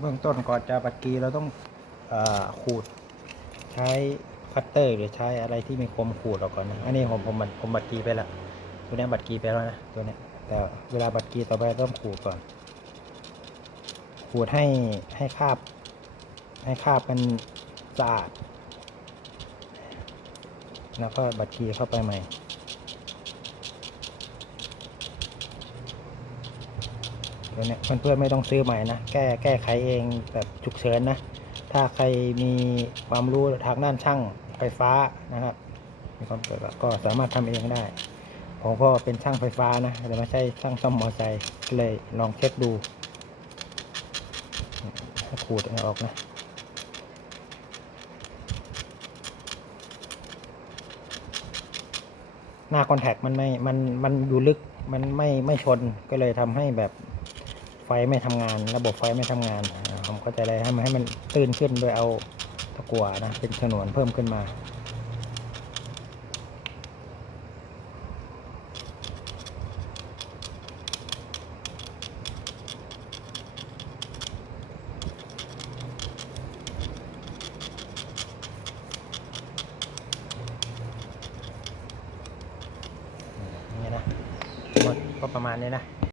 เบื้องต้นก่อนจะบัดกีเราต้องอขูดใช้คัตเตอร์หรือใช้อะไรที่มีคมขูดออกก่อนนะอันนี้ผมผมบัดผมบัดกีไปละตัวนี้บัดกีไปแล้วนะตัวนี้แต่เวลาบัดกีต่อไปต้องขูดก่อน ขูดให้ให้คาบ ให้คาบมันสะอาดแล้วก็บัดกีเข้าไปใหม่ ตัวนี้เพื่อนๆไม่ต้องซื้อใหม่นะ แก้แก้ไขเองแบบฉุกเฉินนะ ถ้าใครมีความรู้ทางด้านช่างไฟฟ้านะครับ มีความเกิดก็สามารถทำเองได้ ผมก็เป็นช่างไฟฟ้านะแต่ไม่ใช่ช่างซ่อมมอเตอร์ไซค์เลยลองเช็คดูให้ขูดออกนะหน้าคอนแทคมันไม่ มัน มันอยู่ลึก มันไม่ ไม่ชน ก็เลยทำให้แบบ ฟไม่ทำงาน ระบบไฟไม่ทำงานผมก็จะได้ให้มันให้มันตื้นขึ้นโดยเอาตะกั่วนะเป็นฉนวนเพิ่มขึ้นมาก็ประมาณนี้นะ